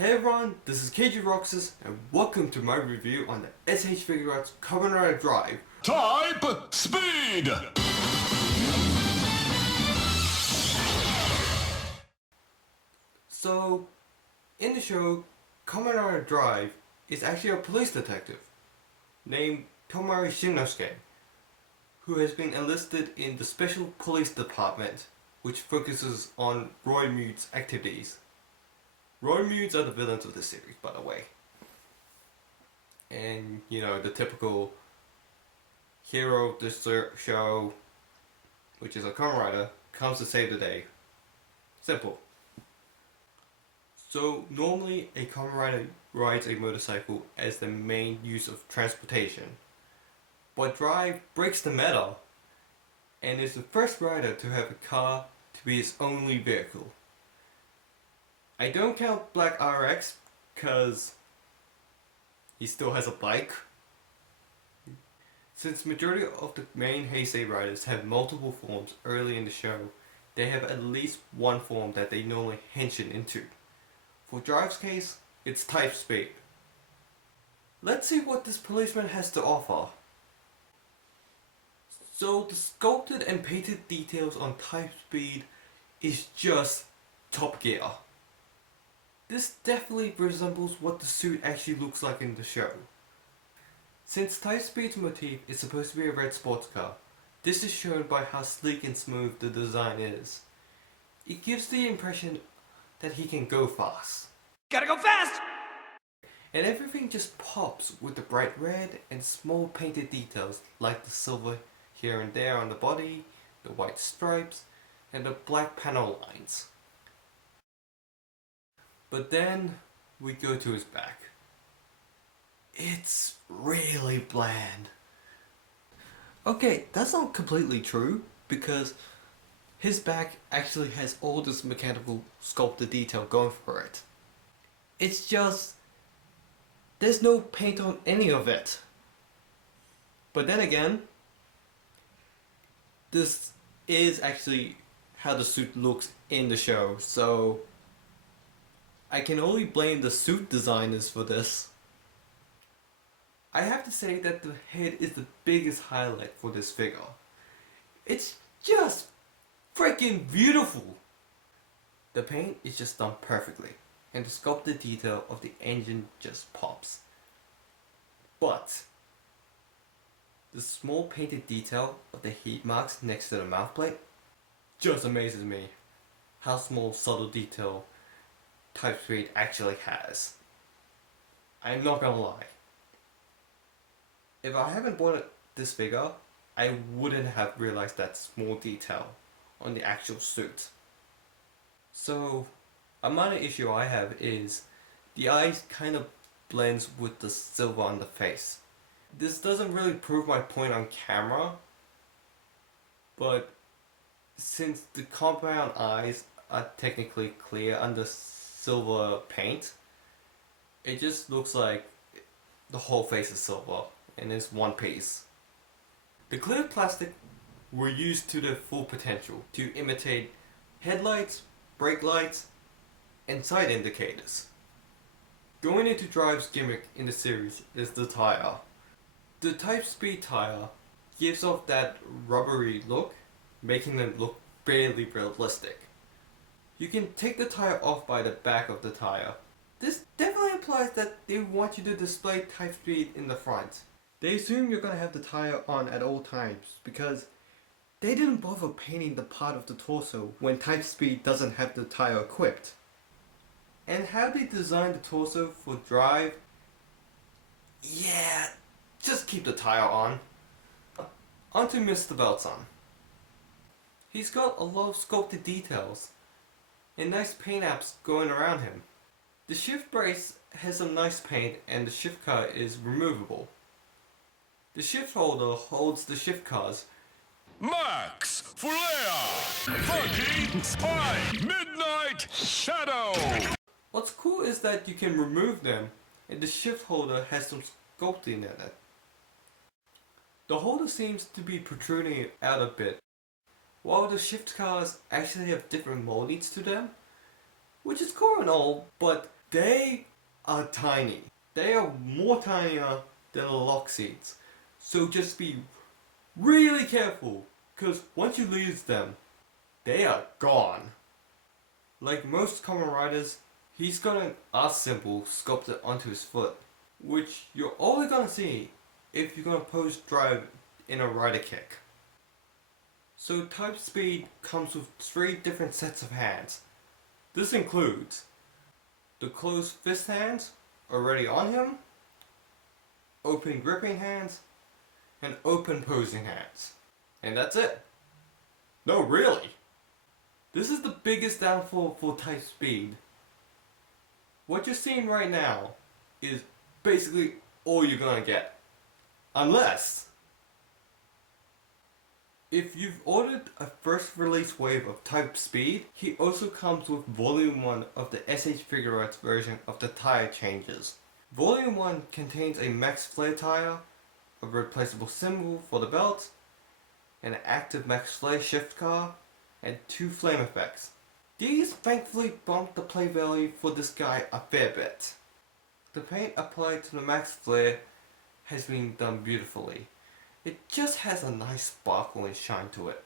Hey everyone, this is KG-RoXas and welcome to my review on the S.H.Figuarts Kamen Rider Drive. Type Speed! So, in the show, Kamen Rider Drive is actually a police detective named Tomari Shinnosuke, who has been enlisted in the Special Police Department, which focuses on Roy Mute's activities. Roy Mutes are the villains of this series, by the way. And, you know, the typical hero of this show, which is a Kamen Rider, comes to save the day. Simple. So, normally a Kamen Rider rides a motorcycle as the main use of transportation. But Drive breaks the meta and is the first rider to have a car to be his only vehicle. I don't count Black RX because he still has a bike. Since majority of the main Heisei riders have multiple forms early in the show, they have at least one form that they normally henshin into. For Drive's case, it's Type Speed. Let's see what this policeman has to offer. So the sculpted and painted details on Type Speed is just top gear. This definitely resembles what the suit actually looks like in the show. Since Type Speed's motif is supposed to be a red sports car, this is shown by how sleek and smooth the design is. It gives the impression that he can go fast. Gotta go fast! And everything just pops with the bright red and small painted details like the silver here and there on the body, the white stripes, and the black panel lines. But then we go to his back. It's really bland. Okay, that's not completely true because his back actually has all this mechanical sculpted detail going for it. It's just there's no paint on any of it. But then again, this is actually how the suit looks in the show, so I can only blame the suit designers for this. I have to say that the head is the biggest highlight for this figure. It's just freaking beautiful! The paint is just done perfectly, and the sculpted detail of the engine just pops. But the small painted detail of the heat marks next to the mouthplate just amazes me. How small subtle detail Type Speed actually has. I'm not gonna lie. If I haven't bought this figure, I wouldn't have realized that small detail on the actual suit. So, a minor issue I have is the eyes kind of blends with the silver on the face. This doesn't really prove my point on camera, but since the compound eyes are technically clear under silver paint, it just looks like the whole face is silver and it's one piece. The clear plastic were used to their full potential to imitate headlights, brake lights, and side indicators. Going into Drive's gimmick in the series is the tire. The Type Speed tire gives off that rubbery look, making them look barely realistic. You can take the tire off by the back of the tire. This definitely implies that they want you to display Type Speed in the front. They assume you're gonna have the tire on at all times because they didn't bother painting the part of the torso when Type Speed doesn't have the tire equipped. And how they designed the torso for Drive, yeah, just keep the tire on. Onto Mr. Beltson. He's got a lot of sculpted details and nice paint apps going around him. The shift brace has some nice paint and the shift car is removable. The shift holder holds the shift cars. Max Flare! Funky Spy! Midnight Shadow! What's cool is that you can remove them and the shift holder has some sculpting in it. The holder seems to be protruding out a bit, while the shift cars actually have different moldings to them, which is cool and all, but They are tiny. They are more tinier than the lock seeds. So just be really careful, because once you lose them, they are gone. Like most Kamen Riders, he's got an R symbol sculpted onto his foot, which you're only gonna see if you're gonna pose drive in a rider kick. So type speed comes with 3 different sets of hands. This includes the closed fist hands already on him, open gripping hands, and open posing hands. And that's it. No, really. This is the biggest downfall for type speed. What you're seeing right now is basically all you're gonna get. Unless, if you've ordered a first release wave of type speed, he also comes with volume 1 of the S.H.Figuarts version of the tire changes. Volume 1 contains a max flare tire, a replaceable symbol for the belt, an active max flare shift car, and 2 flame effects. These thankfully bumped the play value for this guy a fair bit. The paint applied to the max flare has been done beautifully. It just has a nice sparkle and shine to it.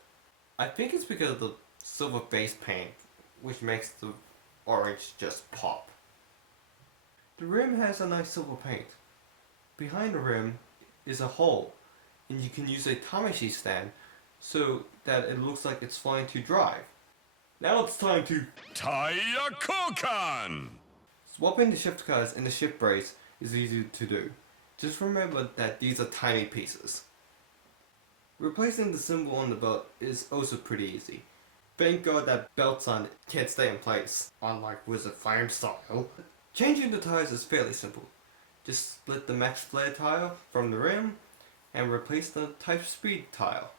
I think it's because of the silver base paint, which makes the orange just pop. The rim has a nice silver paint. Behind the rim is a hole, and you can use a Tamashi stand so that it looks like it's flying to drive. Now it's time to Taya Kokan! Swapping the shift cars and the shift brace is easy to do. Just remember that these are tiny pieces. Replacing the symbol on the belt is also pretty easy. Thank God that belt sign can't stay in place, unlike Wizard Flame style. Changing the tires is fairly simple. Just split the max flare tire from the rim and replace the type speed tile.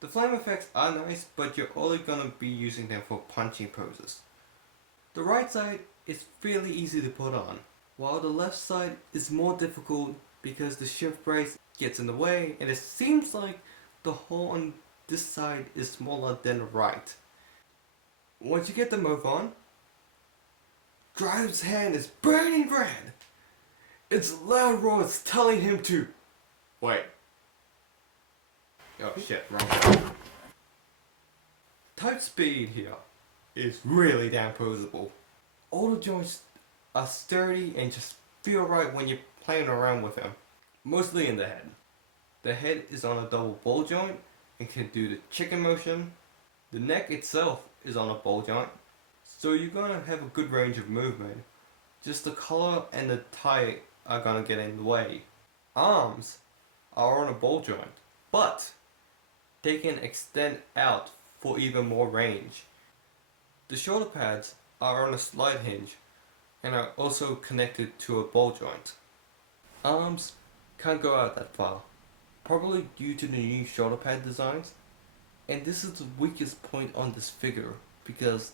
The flame effects are nice, but you're only gonna be using them for punching poses. The right side is fairly easy to put on, while the left side is more difficult because the shift brace gets in the way and it seems like the hole on this side is smaller than the right. Once you get the move on, Drive's hand is burning red. Its loud roars telling him to wait. Oh shit, wrong one. Type speed here is really damn poseable. All the joints are sturdy and just feel right when you're playing around with him. Mostly in the head. The head is on a double ball joint and can do the chicken motion. The neck itself is on a ball joint, so you're gonna have a good range of movement. Just the collar and the tie are gonna get in the way. Arms are on a ball joint, but they can extend out for even more range. The shoulder pads are on a slide hinge and are also connected to a ball joint. Arms can't go out that far, probably due to the new shoulder pad designs, and this is the weakest point on this figure because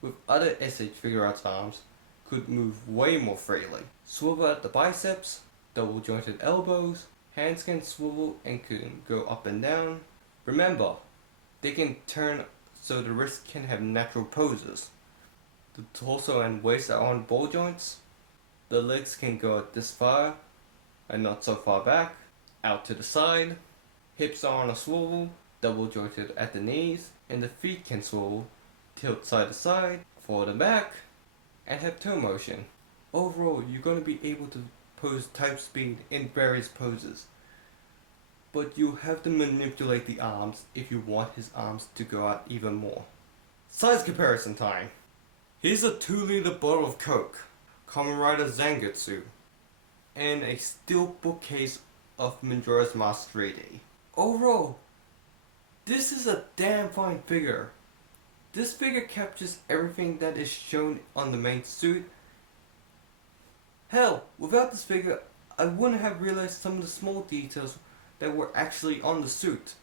with other S.H.Figuarts arms could move way more freely. Swivel at the biceps, double jointed elbows, hands can swivel and can go up and down. Remember, they can turn so the wrist can have natural poses. The torso and waist are on ball joints. The legs can go this far and not so far back, out to the side. Hips are on a swivel, double jointed at the knees, and the feet can swivel, tilt side to side, forward and back, and have toe motion. Overall, you're going to be able to pose type speed in various poses, but you have to manipulate the arms if you want his arms to go out even more. Size comparison time. Here's a 2-liter bottle of Coke, Kamen Rider Zangetsu, and a steel bookcase of Majora's Mask 3D. Overall, this is a damn fine figure. This figure captures everything that is shown on the main suit. Hell, without this figure, I wouldn't have realized some of the small details that were actually on the suit.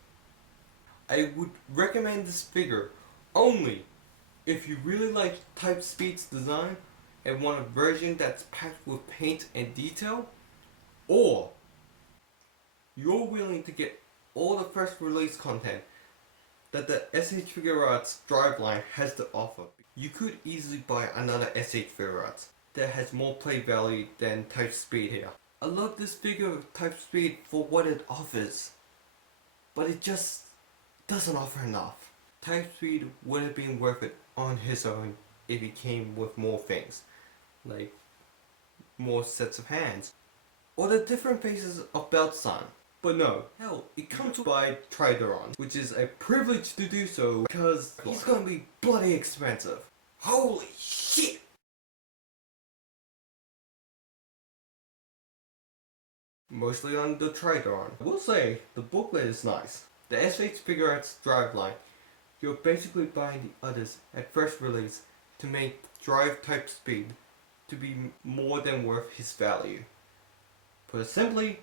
I would recommend this figure only if you really like Type Speed's design and want a version that's packed with paint and detail, or you're willing to get all the fresh release content that the S.H.Figuarts Drive line has to offer. You could easily buy another S.H.Figuarts, that has more play value than type speed here. I love this figure of type speed for what it offers, but it just doesn't offer enough. Type speed would have been worth it on his own if he came with more things, like more sets of hands, or the different faces of Belt Sun. But no, hell, it comes by Trideron, which is a privilege to do so because he's gonna be bloody expensive. Holy shit! Mostly on the Trideron. I will say, the booklet is nice. The S.H.Figuarts Drive line, you're basically buying the others at first release to make drive type speed to be more than worth his value. Put it simply,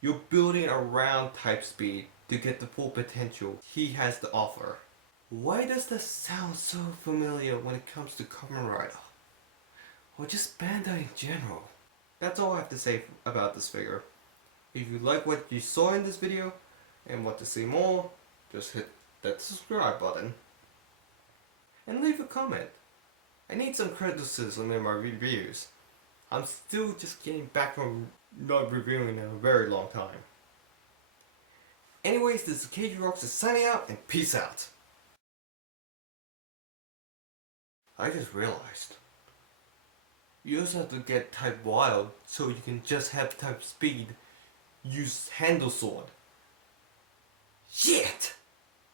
you're building around type speed to get the full potential he has to offer. Why does that sound so familiar when it comes to Kamen Rider? Or just Bandai in general? That's all I have to say about this figure. If you like what you saw in this video and want to see more, just hit that subscribe button. And leave a comment. I need some criticism in my reviews. I'm still just getting back from not reviewing in a very long time. Anyways, this is KG-RoXas signing out and peace out. I just realized. You also have to get type wild so you can just have type speed use handle sword. Shit!